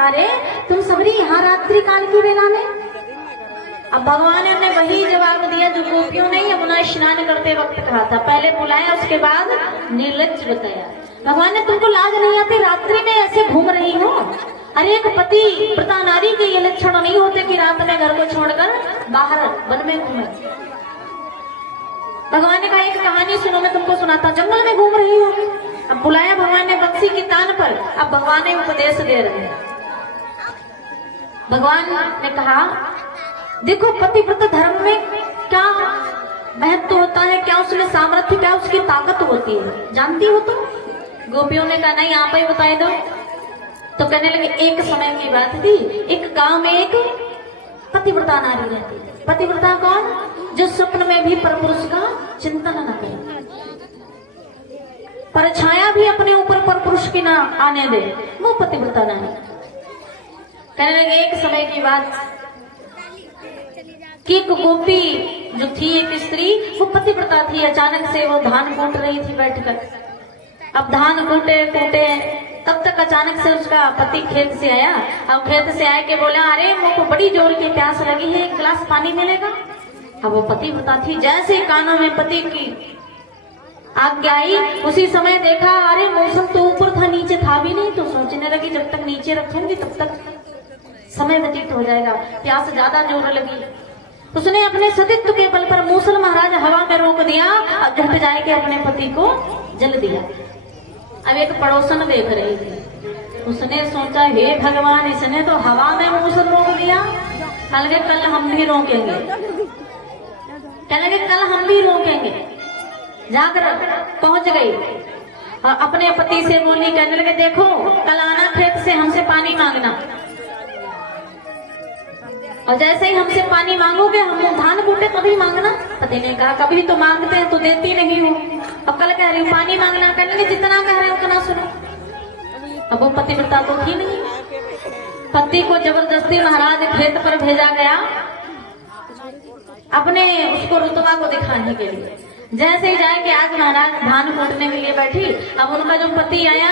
कहा, अरे तुम सबरी यहाँ रात्रि काल की वेला में। अब भगवान ने वही जवाब दिया जो गोपियों ने यमुना स्नान करते वक्त कहा था। पहले बुलाया, उसके बाद निर्लज्ज बताया। भगवान ने, तुमको लाज नहीं आती, रात्रि में ऐसे घूम रही हो? अरे एक पति व्रता नारी के ये लक्षण नहीं होते कि रात में घर को छोड़कर बाहर वन में घूमे। भगवान ने कहा, एक कहानी सुनो, मैं तुमको सुनाता। जंगल में घूम रही हो। अब बुलाया भगवान ने बंसी की तान पर। अब भगवान ने उपदेश दे रहे हैं। भगवान ने कहा, देखो पतिव्रत धर्म में क्या महत्व होता है, क्या उसमें सामर्थ्य, क्या उसकी ताकत होती है, जानती हो तुम? गोपियों ने कहा, नहीं आप ही बताए दो। तो कहने लगे, एक समय की बात थी, एक गांव में एक पतिव्रता नारी रहती थी। पतिव्रता कौन? जो स्वप्न में भी परपुरुष का चिंतन न करे, परछाया भी अपने ऊपर परपुरुष की ना आने दे, वो पतिव्रता नारी। कहने लगे, एक समय की बात कि एक गोपी जो थी, एक स्त्री, वो पतिव्रता थी। अचानक से वो धान कूट रही थी बैठकर। अब धान कूटे कूटे तब तक अचानक से उसका पति खेत से आया। अब खेत से आए के बोला, अरे मुझको बड़ी जोर की प्यास लगी है, एक गिलास पानी मिलेगा? अब वो पतिव्रता थी, जैसे कानों में पति की आज्ञा आई, उसी समय देखा, अरे मौसम तो ऊपर था, नीचे था भी नहीं। तो सोचने लगी, जब तक नीचे रखूंगी तब तक समय व्यतीत हो जाएगा, प्यास ज्यादा जोर लगी। उसने अपने सतीत्व के बल पर मूसल महाराज हवा में रोक दिया और झट जाए के अपने पति को जल दिया। अब एक पड़ोसन देख रही थी, उसने सोचा, हे भगवान, इसने तो हवा में मूसल रोक दिया, कल हम भी रोकेंगे। कहने लगे, कल हम भी रोकेंगे। जाकर पहुंच गई और अपने पति से बोली, कहने लगे, देखो कल आना खेत से, हमसे पानी मांगना, और जैसे ही हमसे पानी मांगोगे, हम धान कूटे तभी मांगना। पति ने कहा, कभी तो मांगते हैं तो देती नहीं हो, अब कल कह रही हूँ पानी मांगना। कहने लगे, जितना कह रहे हैं उतना सुनो। अब वो पतिव्रता तो थी नहीं। पति को जबरदस्ती महाराज खेत पर भेजा गया अपने उसको रुतबा को दिखाने के लिए। जैसे ही जाए कि आज महाराज धान कूटने के लिए बैठी। अब उनका जो पति आया,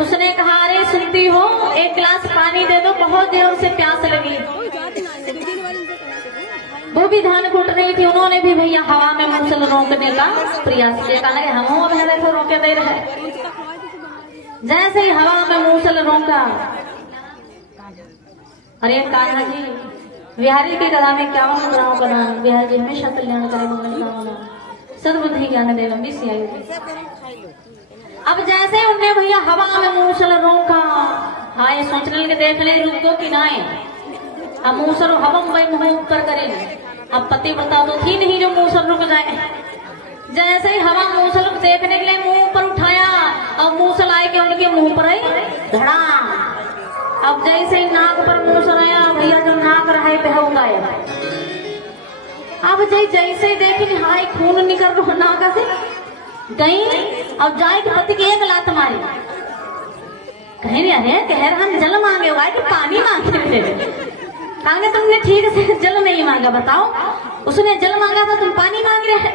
उसने कहा, अरे सुनती हो, एक गिलास पानी दे दो, बहुत देर से प्यास लगी। वो भी धान कूट रही थी, उन्होंने भी भैया हवा में मूसल रोकने का प्रयास किया। कहने लगे, हम अब देखो रोके दे रहे। जैसे ही हवा में मूसल रोका, अरे कान्हा जी, बिहारी की कला में क्या मुद्राओं का नाम, बिहार जी हमेशा कल्याण करे, मंगल कामना, सद्बुद्धि ज्ञान दे, लंबी सी आयु। अब जैसे उनने भैया हवा में मूसल रोका, हाँ ये सोचने लगे, देख ले रुको कि ना है। अब मूसल हवम वही मुंह ऊपर करे। अब पतिव्रता तो थी नहीं जो मूसल रुक जाए। जैसे ही हवा मूसल देखने के लिए मुंह ऊपर उठाया, अब मूसल आए के उनके मुंह पर आई धड़ा। अब जैसे ही नाक पर मूसल आया, भैया जो नाक रहा है गायब। अब जैसे ही देखी, हाय खून निकल रहा नाक से गई। अब जाए कि पति की एक लात मारी। कहीं अरे कह रहा हम जल मांगे हुआ है कि पानी मांगे थे। कहा, तुमने ठीक से जल नहीं मांगा, बताओ। उसने जल मांगा था, तुम पानी मांग रहे।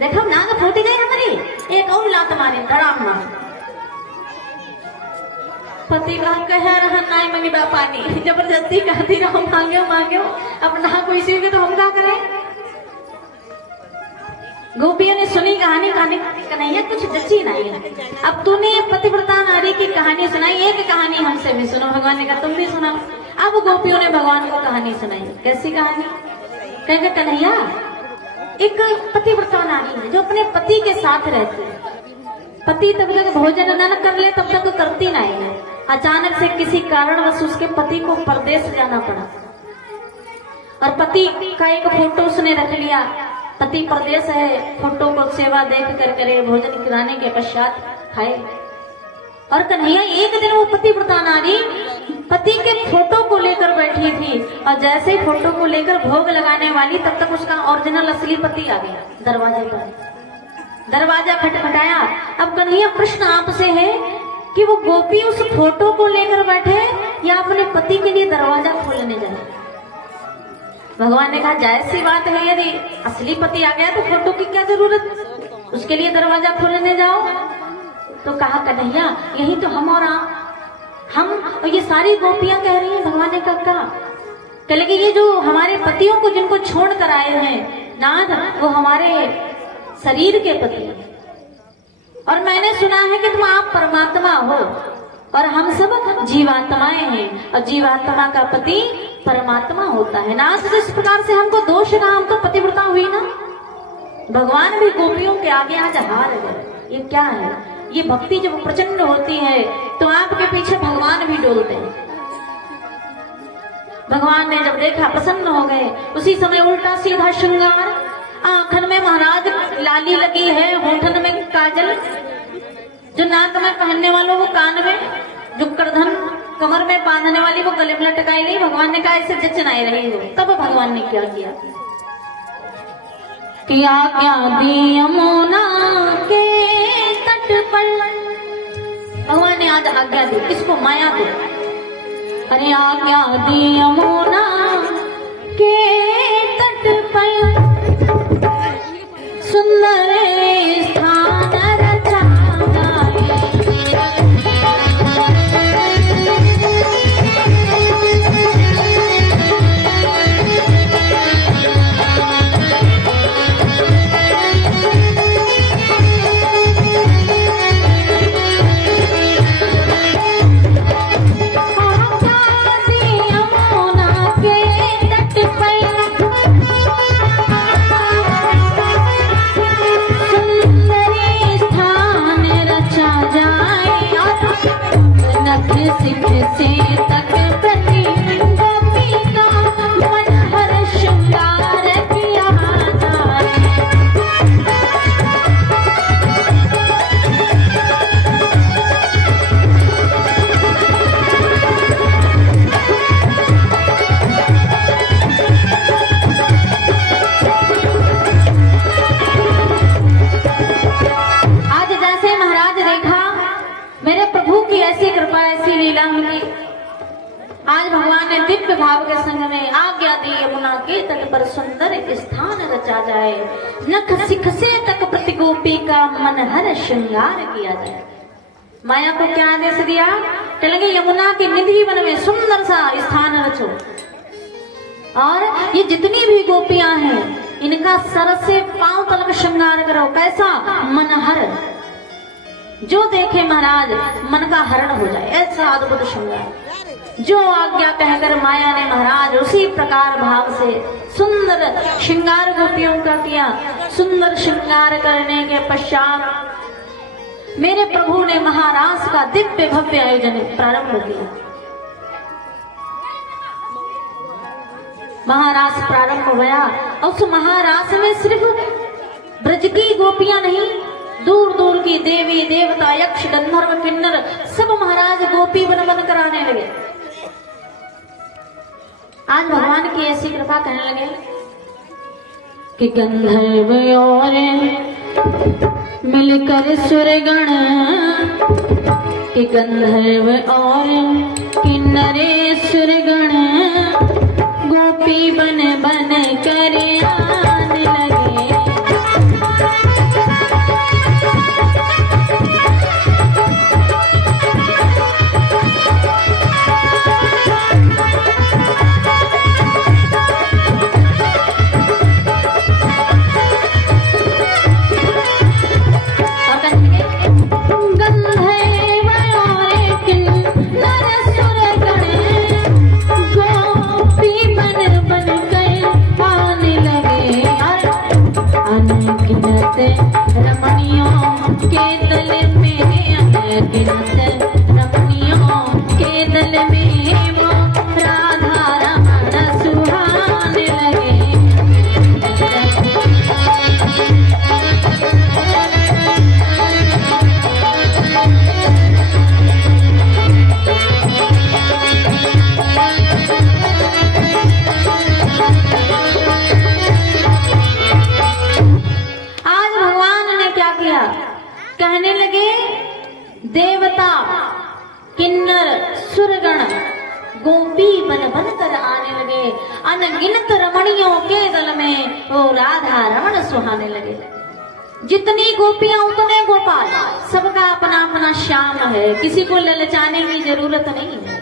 देखो नाक फूट गई हमारी, एक और लात मारी धड़ाम मार। पति कह रहा ना मंगवा पानी, जबरदस्ती कहती रहो मांगे मांगे, अब ना कोई सी तो हम क्या करें। गोपियों ने सुनी कहानी, कन्हैया कुछ जची नहीं है। अब तूने पतिव्रता नारी की कहानी सुनाई, एक कहानी हमसे भी सुनो। भगवान ने कहा, तुम भी सुनाओ। अब गोपियों ने भगवान को कहानी सुनाई। कैसी कहानी? कहेंगे, कन्हैया एक पतिव्रता नारी है जो अपने पति के साथ रहती है। पति तब तक भोजन न कर ले तब तक करती नहीं है। अचानक से किसी कारणवश उसके पति को परदेश जाना पड़ा और पति का एक फोटो उसने रख लिया। पति परदेश है, फोटो को सेवा देख कर करे, भोजन कराने के पश्चात खाए। और कन्हैया एक दिन वो पतिव्रता नारी पति के फोटो को लेकर बैठी थी और जैसे ही फोटो को लेकर भोग लगाने वाली तब तक उसका ओरिजिनल असली पति आ गया दरवाजे पर। दरवाजा खटखटाया। अब कन्हैया प्रश्न आपसे है कि वो गोपी उस फोटो को लेकर बैठे या अपने पति के लिए दरवाजा खोलने जाए। भगवान ने कहा, जायज सी बात है, यदि असली पति आ गया तो फोटो की क्या जरूरत, उसके लिए दरवाजा खोलने जाओ। तो कहा, कन्हैया यही तो हम और आप हम, और ये सारी गोपियां कह रही हैं भगवान ने कहा कह लगे ये जो हमारे पतियों को जिनको छोड़ कर आए हैं नाथ, वो हमारे शरीर के पति हैं। और मैंने सुना है कि तुम आप परमात्मा हो और हम सब जीवात्माएं हैं, और जीवात्मा का पति परमात्मा होता है। नाथ जिस प्रकार से हमको दोष रहा, हम तो पतिव्रता हुई ना। भगवान भी गोपियों के आगे आज हार गए। ये क्या है? ये भक्ति जब प्रचंड होती है तो आपके पीछे भगवान भी डोलते हैं। भगवान ने जब देखा प्रसन्न हो गए। उसी समय उल्टा सीधा श्रृंगार, आंखन में महाराज लाली लगी है, होठन में काजल, जो नाक में पहनने वालों वो कान में, जो करधन कमर में बांधने वाली वो गले में लटकाई गई। भगवान ने कहा ऐसे जच नहीं रही हो। तब भगवान ने क्या किया? क्या क्या दी यमुना के तट पर। भगवान ने आज आज्ञा दी, किसको? माया को। अरे आज्ञा दी यमुना के तट पर, सुंदर स्थान रचा जाए। आज भगवान ने दिव्य भाव के संग में आज्ञा दी यमुना के तट पर सुंदर स्थान रचा जाए, नख सिख से तक प्रति गोपी का मन हर श्रृंगार किया जाए। माया को क्या आदेश दिया? चलेंगे यमुना के निधि वन में सुंदर सा स्थान रचो, और ये जितनी भी गोपियां हैं इनका सर से पांव तक श्रृंगार करो। कैसा? मनहर, जो देखे महाराज मन का हरण हो जाए, ऐसा अद्भुत श्रृंगार। जो आज्ञा कहकर माया ने महाराज उसी प्रकार भाव से सुंदर श्रृंगार गोपियों का किया। सुंदर श्रृंगार करने के पश्चात मेरे प्रभु ने महारास का दिव्य भव्य आयोजन प्रारंभ किया। महारास प्रारंभ हो गया, और उस महारास में सिर्फ ब्रज की गोपियां नहीं, दूर दूर की देवी देवता यक्ष गंधर्व किन्नर सब महाराज गोपी बन बन कर आने लगे। आज भगवान की ऐसी कृपा कहने लगे कि गंधर्व और मिलकर सुरगण, कि गंधर्व और किन्नरे सुरगण गोपी बन बन कर आने लगे। रमणियों के दल में, अनगिनत रमणियों के दल में वो राधा रमण सुहाने लगे। कहने लगे देवता किन्नर सुरगण गोपी बन बन कर आने लगे। अनगिनत रमणियों के दल में वो राधा रमण सुहाने लगे। जितनी गोपियां उतने गोपाल, सबका अपना अपना श्याम है, किसी को ललचाने की जरूरत नहीं है।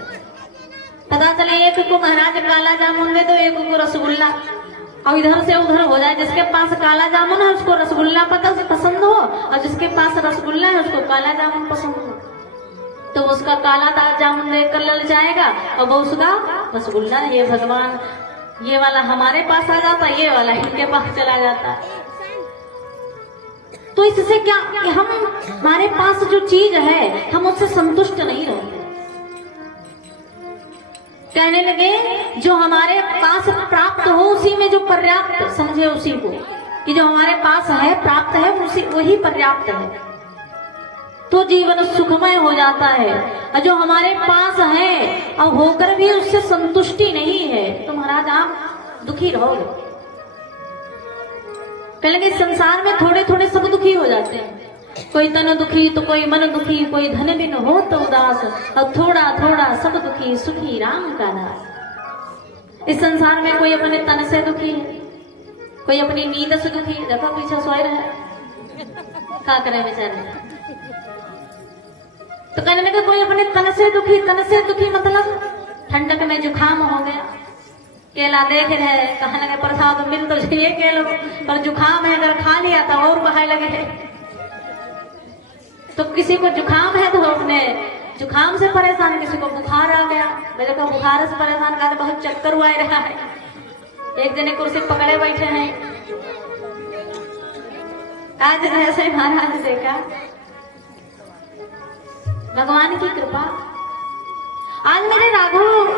पता चले एक को महाराज काला जामुन दे दो, एक को रसगुल्ला, और इधर से उधर हो जाए। जिसके पास काला जामुन है उसको रसगुल्ला पसंद हो, और जिसके पास रसगुल्ला है उसको काला जामुन पसंद हो। तो उसका काला जामुन देखकर ललचाएगा और वो उसका रसगुल्ला। ये भगवान, ये वाला हमारे पास आ जाता, ये वाला इनके पास चला जाता। तो इससे क्या कि हम, हमारे पास जो चीज है हम उससे संतुष्ट नहीं रहते। कहने लगे जो हमारे पास प्राप्त हो उसी में जो पर्याप्त समझे, उसी को, कि जो हमारे पास है प्राप्त है उसी वही पर्याप्त है, तो जीवन सुखमय हो जाता है। और जो हमारे पास है और होकर भी उससे संतुष्टि नहीं है तो महाराज आप दुखी रहोगे। कहलेंगे संसार में थोड़े थोड़े सब दुखी हो जाते हैं, कोई तन दुखी तो कोई मन दुखी, कोई धन बिन हो तो उदास, और थोड़ा थोड़ा सब दुखी सुखी राम का दास। इस संसार में कोई अपने तन से दुखी है, कोई अपनी नींद से दुखी है। देखो पीछे सोए रहे, क्या करे बेचारे। तो कहने लगा कोई अपने तन से दुखी मतलब ठंडक में जुकाम हो गया, केला देख रहे, कहने लगे प्रसाद मिल तो चाहिए केलो, पर जुकाम है, अगर खा लिया तो और बहाय लगे। तो किसी को जुकाम है तो अपने जुकाम से परेशान, किसी को बुखार आ गया, मेरे को बुखार से परेशान कहा, बहुत चक्कर हुआ रहा है। एक जने कुर्सी पकड़े बैठे हैं, आज ऐसे महाराज देखा, भगवान की कृपा। आज मेरे राघव